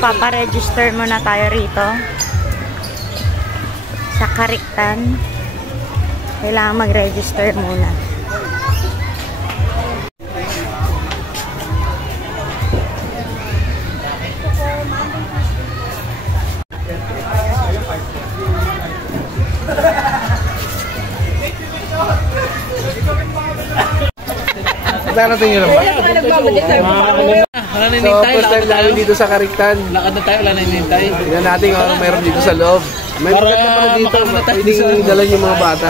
paparegister muna tayo rito. Sa Kariktan. Kailangan mag-register muna. Natin nyo naman. So, first time namin dito sa Kariktan. Lakad na tayo, wala na hinintay. Tingnan natin kung ano meron dito sa loob. May maganda pala dito. Pwedeng dalan yung mga bata.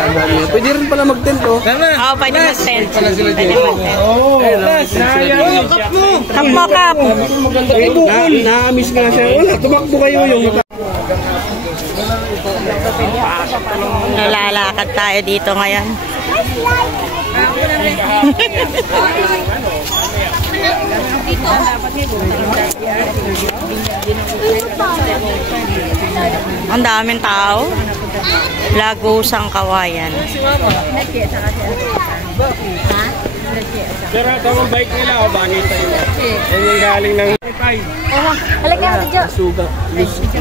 Pwede rin pala mag-tent, oh. Oo, pwede mag-tent. Pwede mag-tent. Kap mo, kap. Ay, bukol. Na-miss ka na siya. Wala, tumakbo kayo yung... Nalalakad tayo dito ngayon. Ang daming tao. Lagusang Kawayan. Pero tamang bike nila, o bagay sa'yo. Yan yung galing ng... Halika ka dito. Sugat.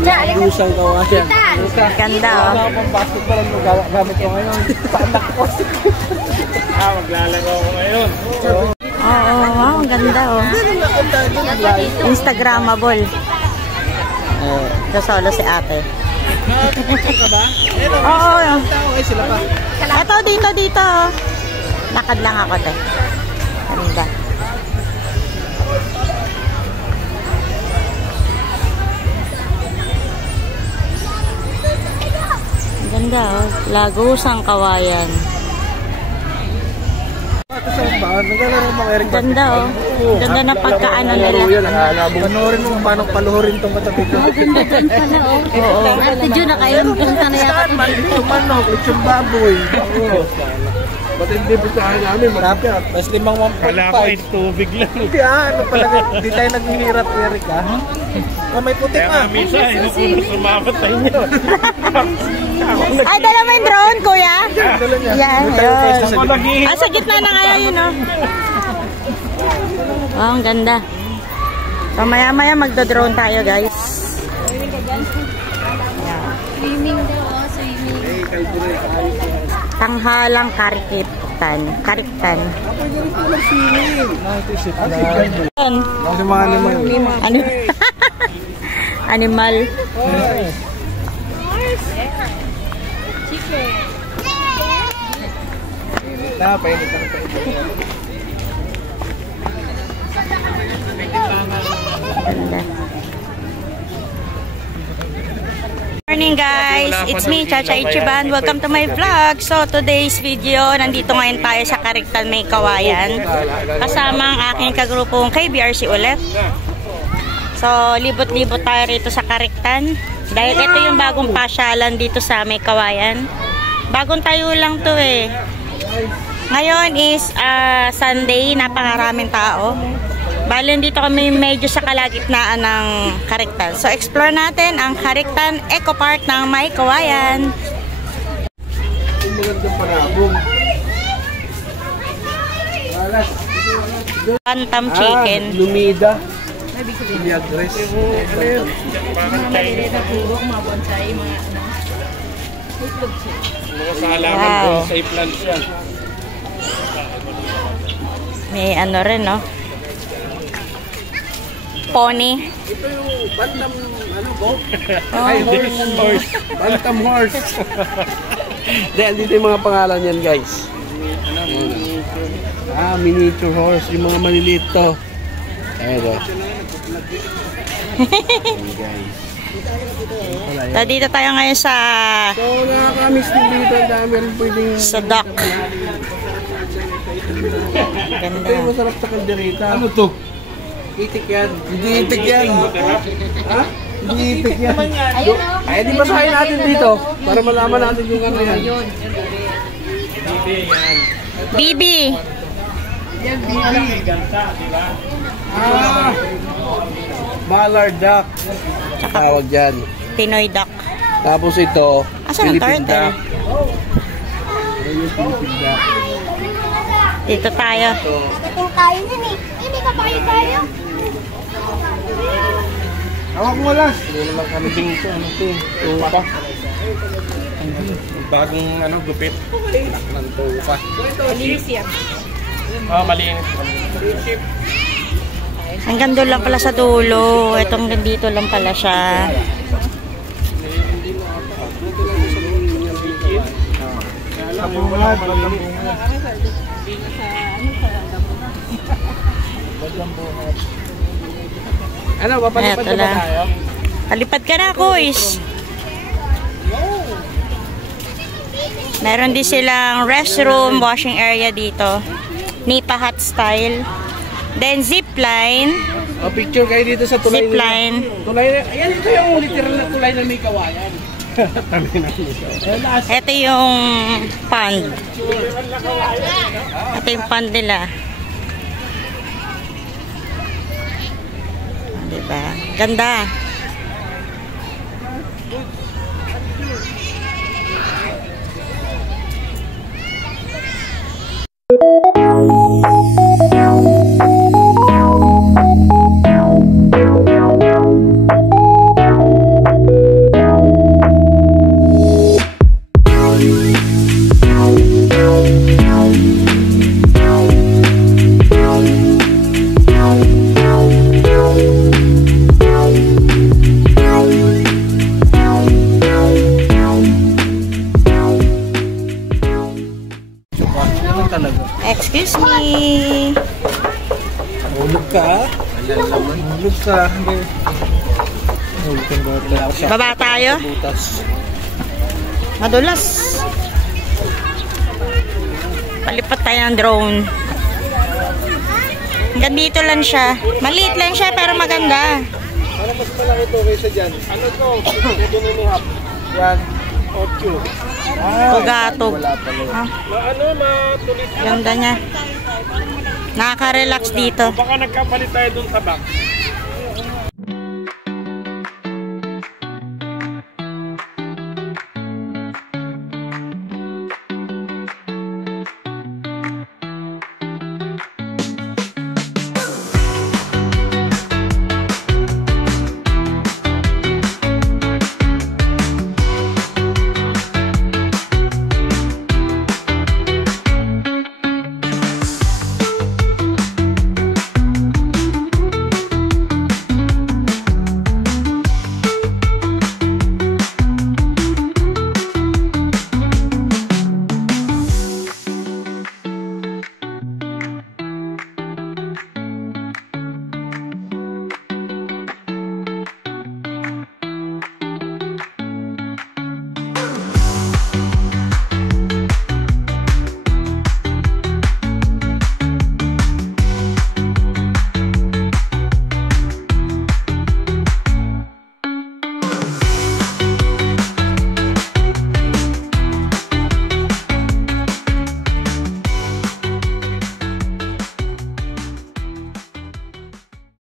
Lagusang Kawayan. Ganda, oh. Basketball ang gamit ko ngayon. Panak ko. Maglalaro ko ngayon. Oo, wow, ang ganda, oh. Instagrammable. Solo si ate. Oo, ito, dito. Lakad lang ako, te. Ganda. Ganda, oh. Lagusang Kawayan. Ganda, oh. Ganda na pagkaano nila. Panoorin mo paano paluhurin itong katabi ko. Oo. Ate Jun, nakapunta na yata. Yung manok, yung baboy. Ba't hindi bisahan namin? Marapit. Mas 5 Wala ko, tubig lang. Hindi ano pala. Hindi tayo naghihirap, Eric, ha? May putik, Kaya misa, sumabatay niyo. Ay, dala mo yung drone, kuya? Yan, yun. Sa gitna na nga yun, oh. Oh, ang ganda. So, maya-maya magdo-drone tayo, guys. Swimming daw, oh, swimming. Tanghalang Kariktan. Kariktan. Kasi mga animal. Ano? Animal. Painit. Ganda. Morning, guys, it's me, Chacha Ichiban. Welcome to my vlog. So today's video, nandito ngayon tayo sa Kariktan, May Kawayan, kasama ang aking kagrupong KBRC ulit. So libot-libot tayo rito sa Kariktan dahil ito yung bagong pasyalan dito sa May Kawayan. Bagong tayo lang to, eh. Ngayon is Sunday, napakaraming tao. Bali, dito kami medyo sa kalagitnaan ng Kariktan. So, explore natin ang Kariktan Eco Park ng May Kawayan. Bantam chicken. Lumida. Mga salaman doon sa plants yan. May ano rin, no? Pony. Ito yung bantam, ano po? Ay, horse. Bantam horse. Dahil dito yung mga pangalan yan, guys. Miniature horse. Yung mga maliliit to. Ayun, guys. So, dito tayo ngayon sa... So, nakakamiss din dito. Ang dami rin pwedeng... sa dock. Ito yung masarap sa kaldereta. Ano to? Itik yan. Hindi itik yan. Ha? Hindi itik yan. Ay, di basahin natin dito. Para malaman natin yung ano yan. Bibi. Mallard duck. Tawag dyan. Pinoy duck. Tapos ito, Asan ang Philippine turtle? duck. Philippine duck. Dito tayo. Kung kain yan, eh. Hindi ka pa kayo. Hawak mo lang. Hindi naman kambing ito. Ano ito? Tupa. Bagong gupit. Anak ng tupa. Malinis yan. Oo, malinis. Hanggang doon lang pala sa dulo. Itong dito lang pala siya. Labungan. Ano, papalipad na ba tayo? Palipad ka na, Kuys. Meron din silang restroom, washing area dito. Nipa hut style. Then zipline. O, picture kayo dito sa tulay. Zipline. Tulay na. Ayan, ito yung literal na tulay na may kawayan. Ito yung pond. Ito yung pond nila. Diba? Ganda. Excuse me. Hulog ka. Hulog ka. Baba tayo. Madulas. Palipat tayo ng drone. Hanggang dito lang siya. Maliit lang siya pero maganda. Ano mas malaki ito kaysa dyan? Ano to? Pwede ninihap. Yan. 8. Pugatog. Matulis. Ganda niya. Nakaka-relax dito. Baka nagkapalit tayo dun sa back.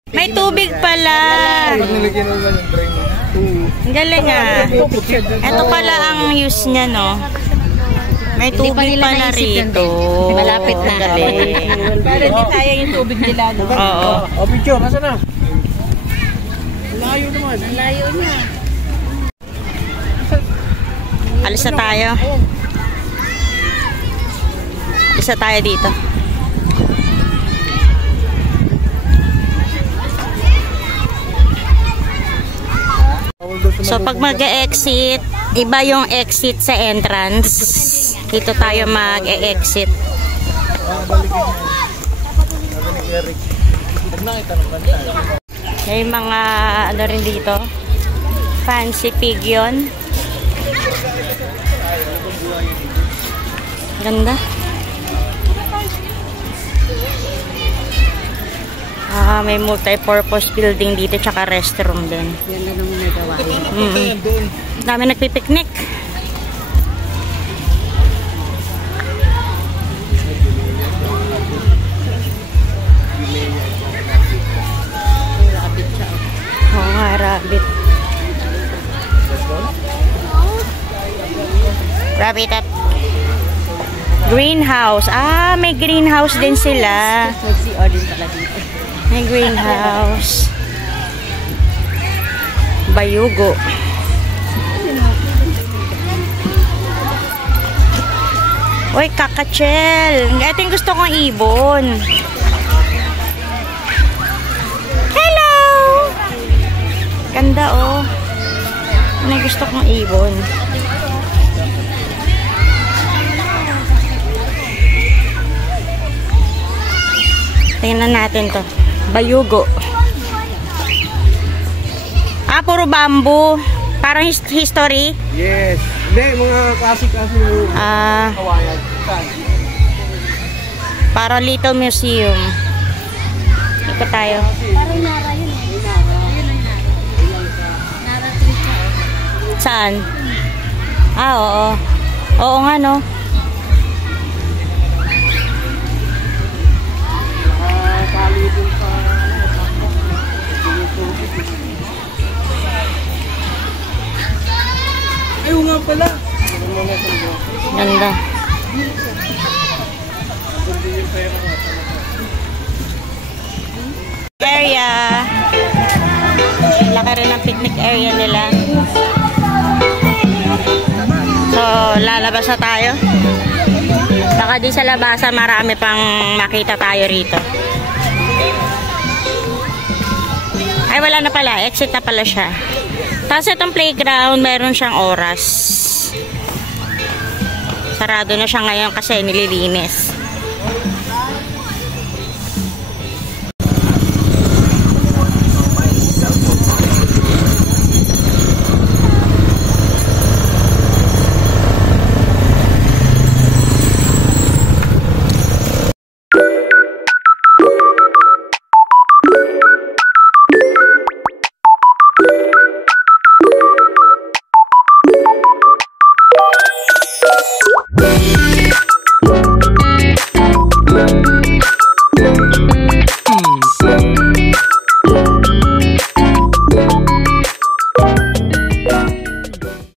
May tubig pala. Nilagyan naman yung drain. Ang galing ah. Ito pala ang use niya, no? May tubig pala rito. Malapit na. Ang galing. Para di tayo yung tubig nila. No? Oo. O, picture. Nasaan na? Layo naman. Ang layo niya. Alis na tayo. Alis na tayo dito. So pag mag-e-exit, iba yung exit sa entrance. Dito tayo mag-e-exit. May mga ano rin dito. Fancy pigeon. Ganda. May multi-purpose building dito tsaka restroom din. Yan na naman nagawa. Dami nagpipiknik. Oo nga, rabbit. Rabbit at greenhouse. May greenhouse din sila. Nag-CR din pala dito. May greenhouse. bayugo. Uy, kakachel. Ito yung gusto kong ibon. Hello! Ganda, oh. Ano yung gusto kong ibon? Tingnan natin to. Bayugo. Ah, puro bamboo. Parang history. Yes. Hindi, mga classic-classic kawayan. Para Little Museum. Ito tayo. Parang Nara yun eh. Nara tree. Saan? Ah, oo. Oo nga, no? Ayaw nga pala. Ganda. Area. Laki rin ang picnic area nila. So, lalabas na tayo. Baka di sa labasan marami pang makita tayo rito. Ay, wala na pala. Exit na pala siya. Tapos itong playground, meron siyang oras. Sarado na siya ngayon kasi nililinis.